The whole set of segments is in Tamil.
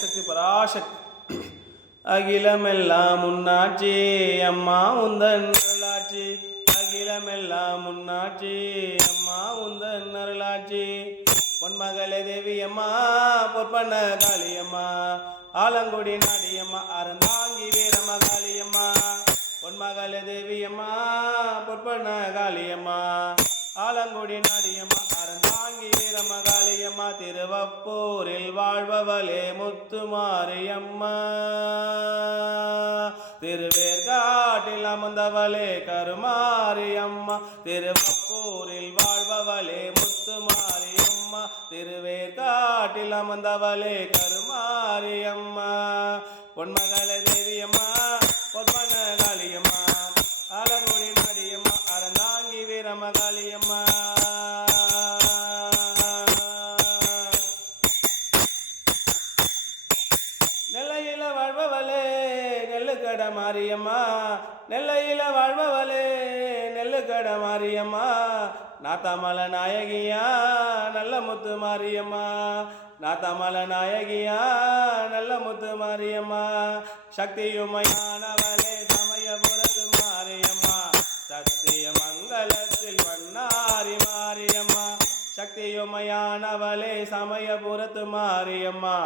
சக்தி பராசக்தி. அகிலமெல்லாம் முன்னாட்சி அம்மா உந்தன் அருளாட்சி. அகிலமெல்லாம் முன்னாட்சி அம்மா உந்தன் அருளாட்சி. பொன்மகளே தேவி அம்மா பொற்பண்ண காளியம்மா ஆலங்குடி நாடியம்மா அறந்தாங்கி வீரம காளியம்மா. பொன்மகளே தேவி அம்மா பொற்பண்ண காளியம்மா ஆலங்குடி நாடியம்மா அறந்தாங்கி வீரம காளியம்மா. திருவப்பூரில் வாழ்பவளே முத்துமாரியம்மா. திருவேற்காட்டில் அமர்ந்தவளே கருமாரியம்மா. திருவப்பூரில் வாழ்பவளே முத்துமாரியம்மா. திருவேற்காட்டில் அமர்ந்தவளே கருமாரியம்மா. பொன்மகளே தேவியம்மா பொற்பண்ண காளியம்மா ஆலங்குடி நாடியம்மா அறந்தாங்கி வீரம காளியம்மா. நெல்லையில வாழ்பவளே நெல்லுக்கட மாரியம்மா. நெல்லையில வாழ்பவளே நெல்லுக்கட மாரியம்மா. நாத்தாமல நாயகியா நல்ல முத்து மாரியம்மா. நாத்தாமல நாயகியா நல்ல முத்து மாரியம்மா. சக்தியுமையானவளே சமயபுரத்து மாரியம்மா. சத்திய மங்களத்தில் வண்ணாரி மாரியம்மா. சக்தியுமையானவளே சமயபுரத்து மாரியம்மா.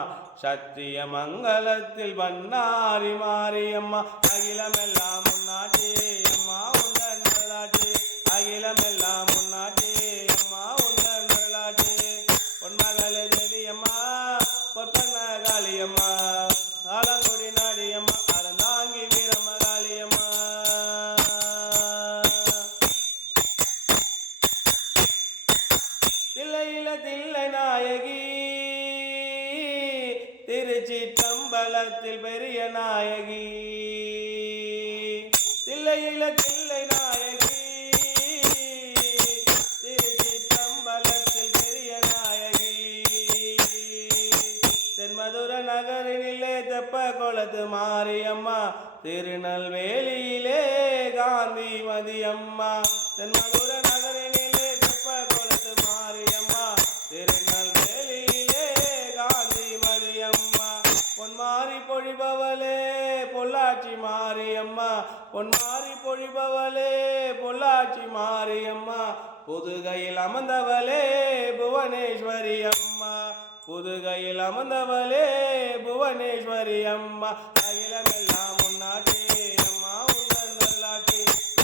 சத்திய மங்களத்தில் வண்ணாரி மாரியம்மா. அகிலமெல்லாம் முன்னாடி அம்மா உந்தன் நல்லாட்சி. அகிலமெல்லாம் முன்னாடி அம்மா உந்தன் நல்லாட்சி. பொன்மகளே தேவியம்மா பொற்பண்ண காளியம்மா ஆலங்குடி நாடியம்மா அறந்தாங்கி வீரம காளியம்மா. தில்லையில தில்லை நாயகி திருச்சிற்றம்பலத்தில் பெரிய நாயகி. தில்லையில தில்லை நாயகி திருச்சிற்றம்பலத்தில் பெரிய நாயகி. தென்மதுர நகரினிலே தெப்ப குளத்து மாரியம்மா. திருநெல்வேலியிலே காந்தி மதியம்மா. தென்மதுர நகரினிலே தெப்ப குளத்து மாரியம்மா. திருநெல்வேலியிலே காந்தி மதியம்மா. பொன்மாரி பொழிபவளே பொள்ளாச்சி மாரியம்மா. பொன்மாரி பொழிபவளே பொள்ளாச்சி மாரியம்மா. புதுகையில் அமர்ந்தவளே புவனேஸ்வரி அம்மா. புதுகையில் அமர்ந்தவளே புவனேஸ்வரி அம்மா. அகிலமெல்லாம் முன்னாடி அம்மா உந்தன் நல்லாட்சி.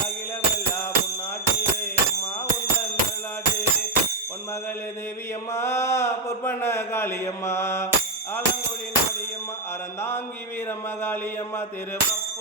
அகிலமெல்லாம் முன்னாடி அம்மா உந்தன் நல்லாட்சி. பொன்மகளே தேவியம்மா பொற்பண்ண காளியம்மா ஆலங்குடி நாடியம்மா அறந்தாங்கி வீரம காளியம்மா. திருவப்பூரில்